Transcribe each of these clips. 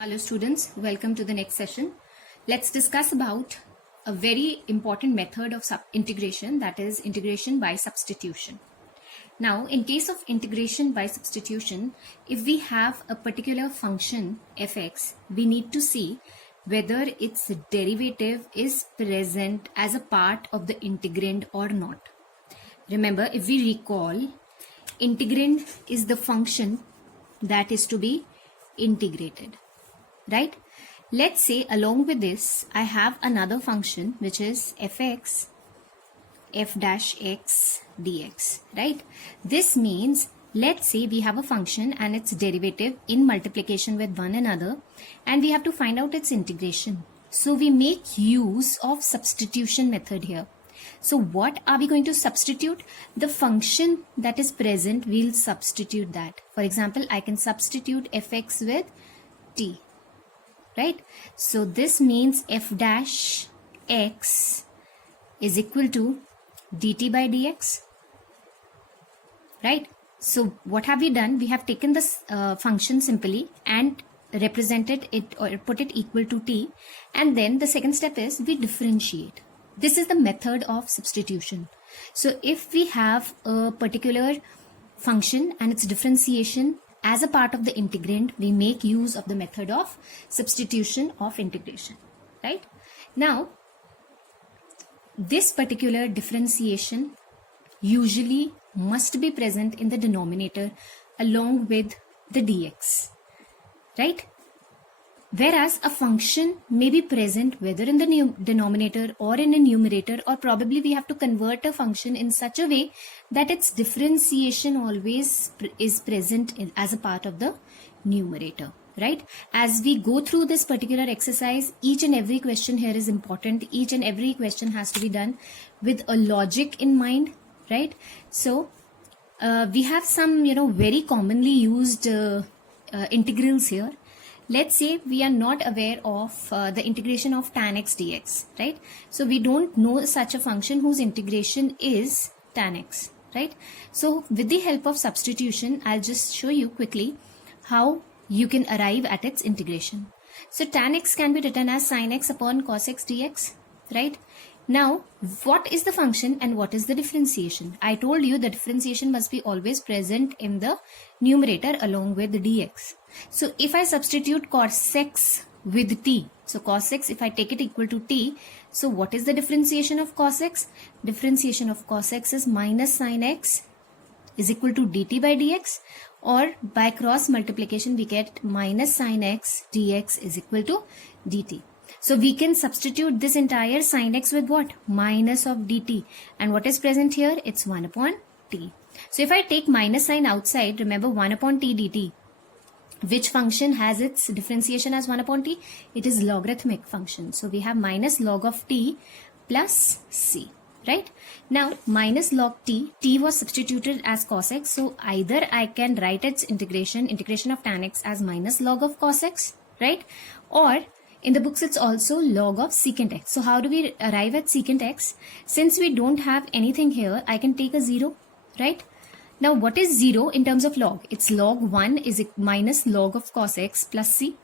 Hello students, welcome to the next session. Let's discuss about a very important method of integration, that is integration by substitution. Now in case of integration by substitution, if we have a particular function fx, we need to see whether its derivative is present as a part of the integrand or not. Remember, if we recall, integrand is the function that is to be integrated. Right? Let's say along with this, I have another function which is fx f dash x dx, right? This means, let's say we have a function and its derivative in multiplication with one another, and we have to find out its integration. So we make use of substitution method here. So what are we going to substitute? The function that is present, we'll substitute that. For example, I can substitute fx with t. Right? So this means f dash x is equal to dt by dx. Right? So what have we done? We have taken this function simply and represented it or put it equal to t, and then the second step is we differentiate. This is the method of substitution. So if we have a particular function and its differentiation as a part of the integrand, we make use of the method of substitution of integration, right? Now, this particular differentiation usually must be present in the denominator along with the dx, right? Whereas a function may be present whether in the denominator or in a numerator, or probably we have to convert a function in such a way that its differentiation always is present as a part of the numerator, right? As we go through this particular exercise, each and every question here is important. Each and every question has to be done with a logic in mind, right? So we have some, very commonly used integrals here. Let's say we are not aware of the integration of tan x dx, right? So we don't know such a function whose integration is tan x, right? So with the help of substitution, I'll just show you quickly how you can arrive at its integration. So tan x can be written as sin x upon cos x dx, right? Now, what is the function and what is the differentiation? I told you the differentiation must be always present in the numerator along with the dx. So if I substitute cos x with t, so cos x, if I take it equal to t, so what is the differentiation of cos x? Differentiation of cos x is minus sin x is equal to dt by dx, or by cross multiplication we get minus sin x dx is equal to dt. So we can substitute this entire sin x with what? Minus of dt. And what is present here? It's 1 upon t. So if I take minus sign outside, remember 1 upon t dt. Which function has its differentiation as 1 upon t? It is logarithmic function. So we have minus log of t plus c. Right? Now minus log t was substituted as cos x. So either I can write its integration of tan x as minus log of cos x, right? Or in the books, it's also log of secant x. So how do we arrive at secant x? Since we don't have anything here, I can take a 0, right? Now, what is 0 in terms of log? It's log 1 is minus log of cos x plus c.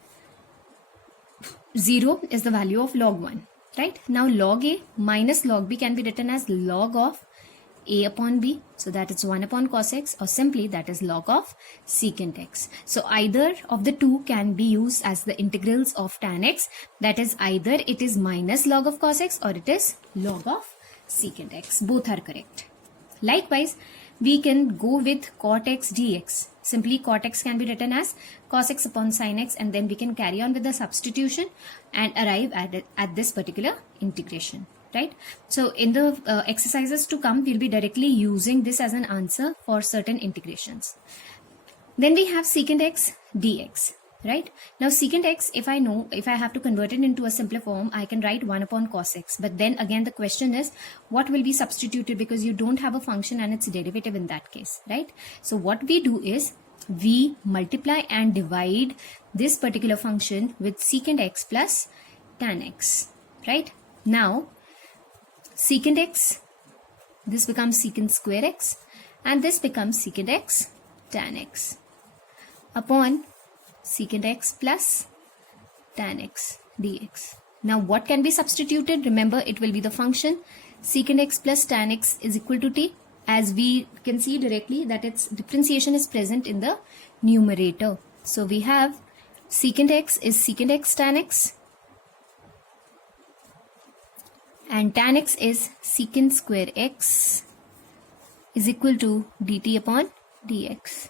0 is the value of log 1, right? Now, log a minus log b can be written as log of a upon b, so that is 1 upon cos x, or simply that is log of secant x. So either of the two can be used as the integrals of tan x, that is either it is minus log of cos x or it is log of secant x. Both are correct. Likewise, we can go with cot x dx. Simply cot x can be written as cos x upon sin x, and then we can carry on with the substitution and arrive at this particular integration. Right? So in the exercises to come, we'll be directly using this as an answer for certain integrations. Then we have secant x dx, right? Now secant x, if I have to convert it into a simpler form, I can write 1 upon cos x. But then again, the question is, what will be substituted, because you don't have a function and its derivative in that case, right? So what we do is, we multiply and divide this particular function with secant x plus tan x, right? Now, secant x, this becomes secant square x, and this becomes secant x tan x upon secant x plus tan x dx. Now what can be substituted? Remember, it will be the function secant x plus tan x is equal to t. As we can see directly that its differentiation is present in the numerator. So we have secant x is secant x tan x, and tan x is secant square x is equal to dt upon dx.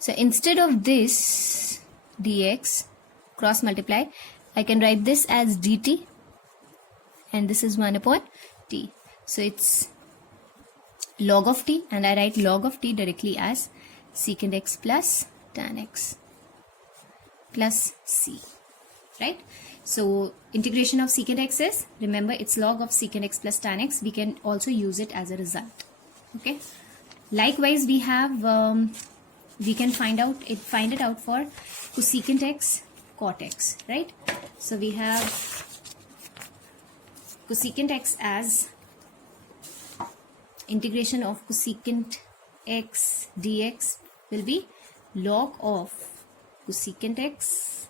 So instead of this dx cross multiply, I can write this as dt, and this is 1 upon t. So it's log of t, and I write log of t directly as secant x plus tan x plus c, right? So integration of secant x is, remember, it's log of secant x plus tan x. We can also use it as a result. Okay. Likewise, we have we can find it out for cosecant x cot x, right? So we have cosecant x as integration of cosecant x dx will be log of cosecant x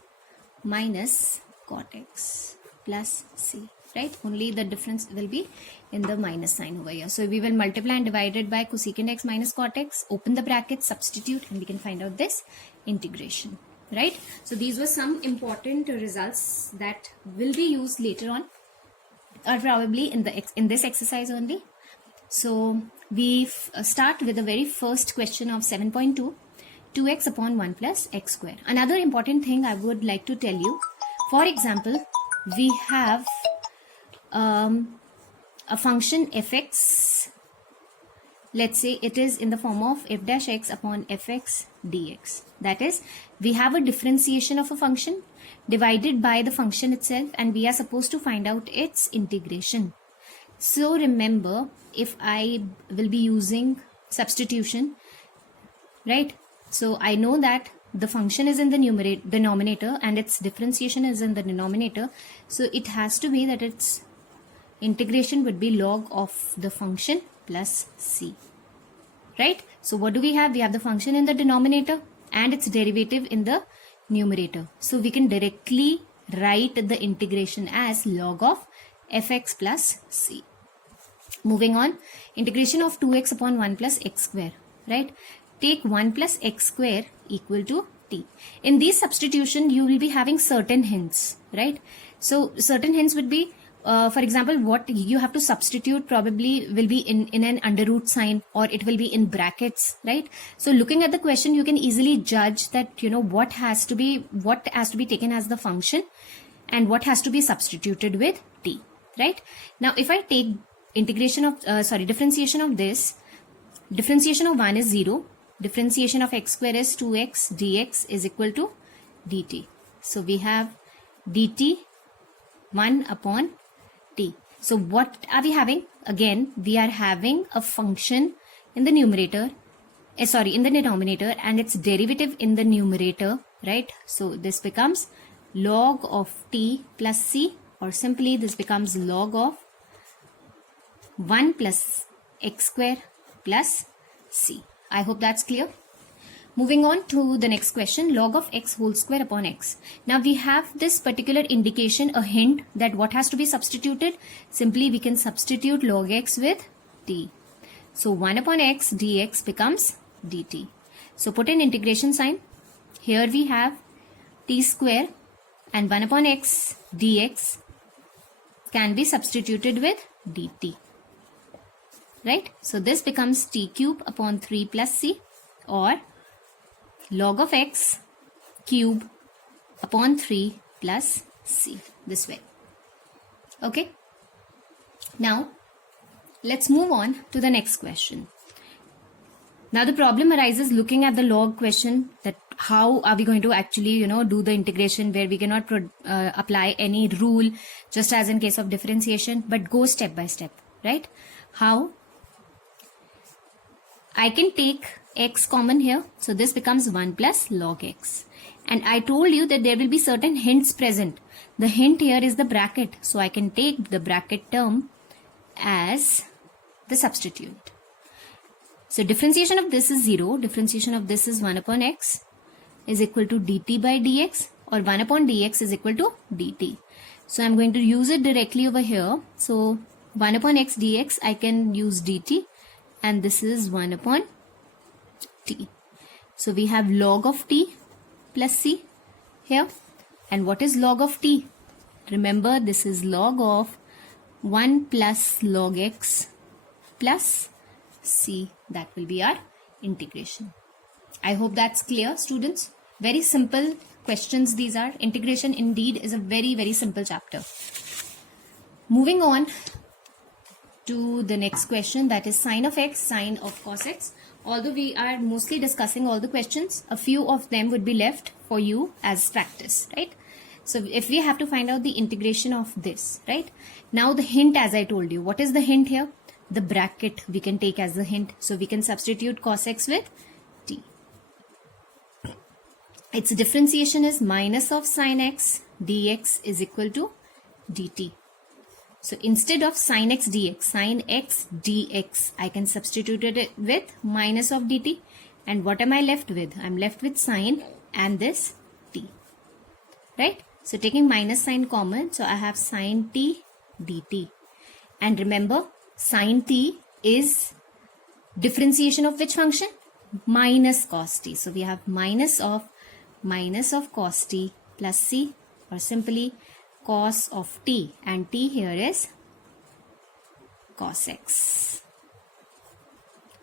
minus cot x plus c, right? Only the difference will be in the minus sign over here. So we will multiply and divide it by cosecant x minus cot x, open the brackets, substitute, and we can find out this integration, right? So these were some important results that will be used later on, or probably in this exercise only. So we start with the very first question of 7.2, 2x upon 1 plus x square. Another important thing I would like to tell you, for example, we have a function fx, let's say it is in the form of f dash x upon fx dx. That is, we have a differentiation of a function divided by the function itself, and we are supposed to find out its integration. So remember, if I will be using substitution, right? So I know that the function is in the denominator and its differentiation is in the denominator. So it has to be that its integration would be log of the function plus c, right? So what do we have? We have the function in the denominator and its derivative in the numerator. So we can directly write the integration as log of fx plus c. Moving on, integration of 2x upon 1 plus x square, right? Take 1 plus x square equal to t. In these substitution, you will be having certain hints, right? So certain hints would be, for example, what you have to substitute probably will be in an under root sign, or it will be in brackets, right? So looking at the question, you can easily judge that, you know, what has to be taken as the function and what has to be substituted with t, right? Now, if I take integration of, differentiation of this, differentiation of 1 is 0, differentiation of x square is 2x dx is equal to dt. So we have dt 1 upon t. So what are we having? Again, we are having a function in the numerator, in the denominator, and its derivative in the numerator, right? So this becomes log of t plus c, or simply this becomes log of 1 plus x square plus c. I hope that's clear. Moving on to the next question, log of x whole square upon x. Now we have this particular indication, a hint that what has to be substituted. Simply we can substitute log x with t. So 1 upon x dx becomes dt. So put an integration sign. Here we have t square, and 1 upon x dx can be substituted with dt. Right? So this becomes t cube upon 3 plus c, or log of x cube upon 3 plus c, this way. Okay. Now, let's move on to the next question. Now the problem arises looking at the log question, that how are we going to actually, do the integration where we cannot apply any rule, just as in case of differentiation, but go step by step, right? How? I can take x common here. So this becomes 1 plus log x. And I told you that there will be certain hints present. The hint here is the bracket. So I can take the bracket term as the substitute. So differentiation of this is 0. Differentiation of this is 1 upon x is equal to dt by dx. or 1 upon dx is equal to dt. So I'm going to use it directly over here. So 1 upon x dx, I can use dt, and this is 1 upon t. So we have log of t plus c here. And what is log of t? Remember, this is log of 1 plus log x plus c. That will be our integration. I hope that's clear, students. Very simple questions these are. Integration indeed is a very, very simple chapter. Moving on to the next question, that is sine of x, sine of cos x. Although we are mostly discussing all the questions, a few of them would be left for you as practice, right? So if we have to find out the integration of this, right? Now the hint, as I told you, what is the hint here? The bracket we can take as the hint. So we can substitute cos x with t. Its differentiation is minus of sine x dx is equal to dt. So instead of sine x dx, I can substitute it with minus of dt. And what am I left with? I'm left with sine and this t, right? So taking minus sign common, so I have sine t dt. And remember, sine t is differentiation of which function? Minus cos t. So we have minus of cos t plus c, or simply cos of t, and t here is cos x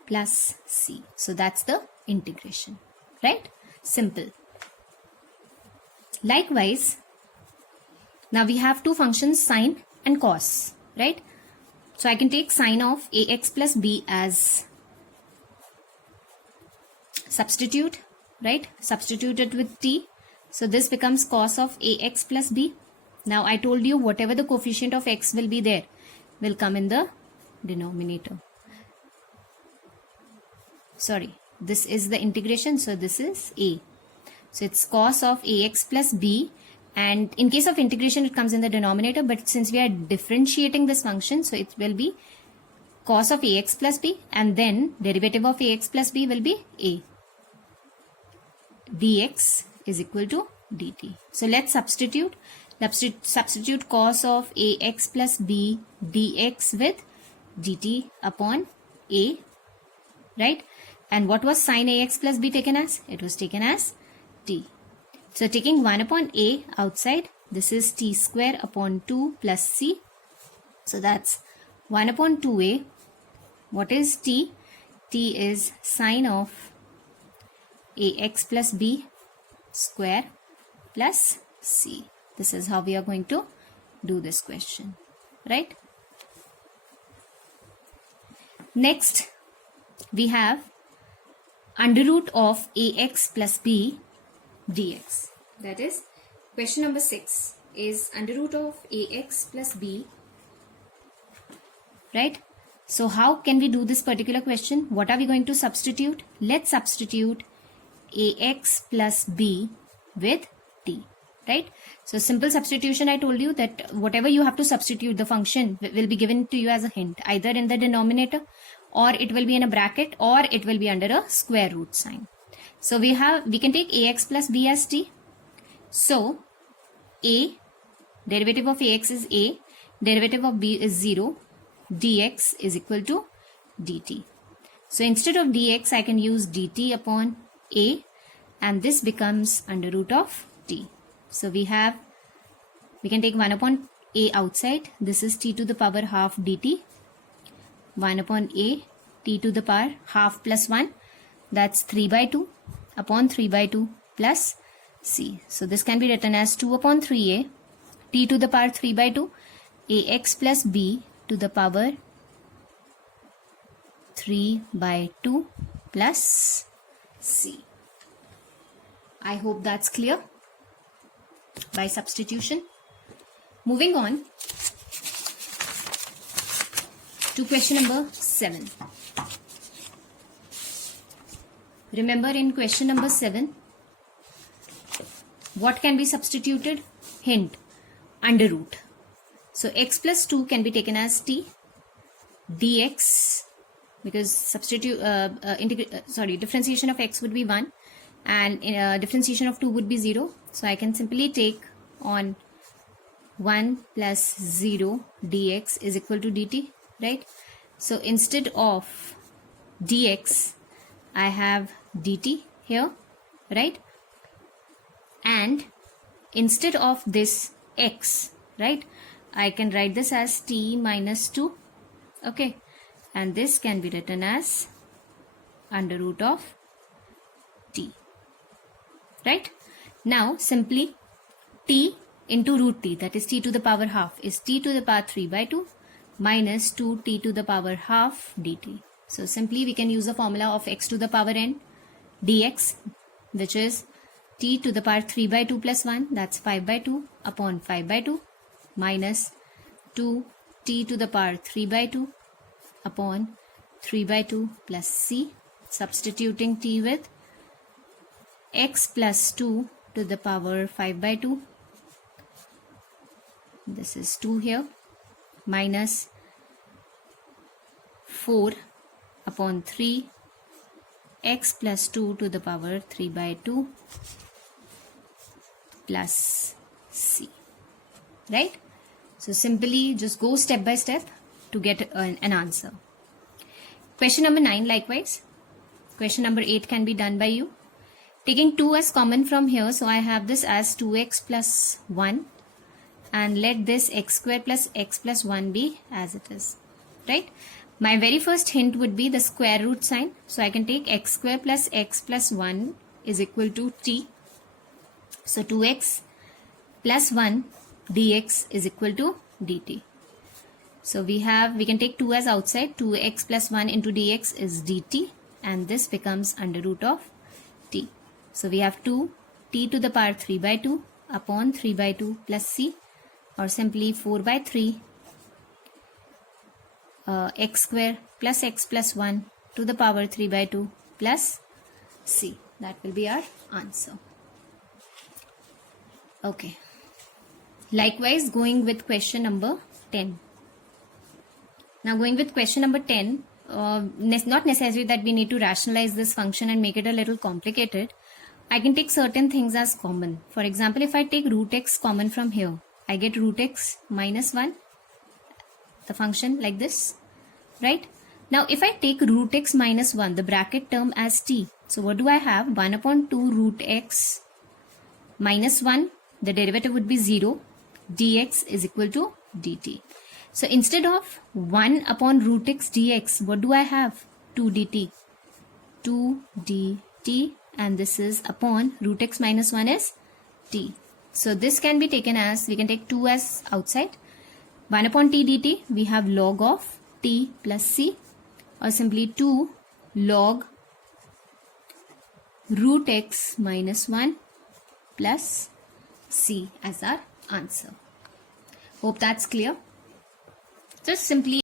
plus c. So that's the integration, right? Simple. Likewise, now we have two functions, sine and cos, right? So I can take sine of ax plus b as substitute, right? Substitute it with t. So this becomes cos of ax plus b. Now I told you whatever the coefficient of x will be there will come in the denominator. Sorry, this is the integration, so this is a. So it's cos of ax plus b, and in case of integration it comes in the denominator, but since we are differentiating this function, so it will be cos of ax plus b, and then derivative of ax plus b will be a. Dx is equal to dt. So let's substitute. Substitute cos of ax plus b dx with dt upon a, right? And what was sine ax plus b taken as? It was taken as t. So taking 1 upon a outside, this is t square upon 2 plus c. So that's 1 upon 2a. What is t? T is sine of ax plus b square plus c. This is how we are going to do this question, right? Next, we have under root of ax plus b dx. That is, question number 6 is under root of ax plus b, right? So how can we do this particular question? What are we going to substitute? Let's substitute ax plus b with t, right? So simple substitution, I told you that whatever you have to substitute, the function will be given to you as a hint, either in the denominator, or it will be in a bracket, or it will be under a square root sign. So we can take ax plus b as t. So a, derivative of ax is a, derivative of b is 0, dx is equal to dt. So instead of dx, I can use dt upon a, and this becomes under root of t. So we can take 1 upon a outside. This is t to the power half dt. 1 upon a, t to the power half plus 1. That's 3 by 2 upon 3 by 2 plus c. So this can be written as 2 upon 3a, t to the power 3 by 2, ax plus b to the power 3 by 2 plus c. I hope that's clear by substitution. Moving on to question number 7. Remember, in question number 7, what can be substituted? Hint, under root. So x plus 2 can be taken as t, dx, because differentiation of x would be 1, and differentiation of 2 would be 0. So I can simply take on 1 plus 0 dx is equal to dt, right? So instead of dx, I have dt here, right? And instead of this x, right, I can write this as t minus 2, okay? And this can be written as under root of t, right? Now simply t into root t, that is t to the power half, is t to the power 3 by 2 minus 2t to the power half dt. So simply we can use the formula of x to the power n dx, which is t to the power 3 by 2 plus 1, that's 5 by 2 upon 5 by 2 minus 2t to the power 3 by 2 upon 3 by 2 plus c, substituting t with x plus 2 to the power 5 by 2, this is 2 here, minus 4 upon 3 x plus 2 to the power 3 by 2 plus c, right? So simply just go step by step to get an answer. Question number 9 likewise. Question number 8 can be done by you. Taking 2 as common from here, so I have this as 2x plus 1, and let this x square plus x plus 1 be as it is, right? My very first hint would be the square root sign. So I can take x square plus x plus 1 is equal to t. So 2x plus 1 dx is equal to dt. So we can take 2 as outside. 2x plus 1 into dx is dt, and this becomes under root of t. So we have 2 t to the power 3 by 2 upon 3 by 2 plus c, or simply 4 by 3 x square plus x plus 1 to the power 3 by 2 plus c. That will be our answer. Okay. Likewise, going with question number 10. Now going with question number 10, not necessary that we need to rationalize this function and make it a little complicated. I can take certain things as common. For example, if I take root x common from here, I get root x minus 1, the function like this, right? Now if I take root x minus 1, the bracket term as t, so what do I have? 1 upon 2 root x minus 1, the derivative would be 0, dx is equal to dt. So instead of 1 upon root x dx, what do I have? 2 dt. 2 dt, and this is upon root x minus 1 is t. So this can be taken as, we can take 2 as outside. 1 upon t dt, we have log of t plus c, or simply 2 log root x minus 1 plus c as our answer. Hope that's clear. Just simply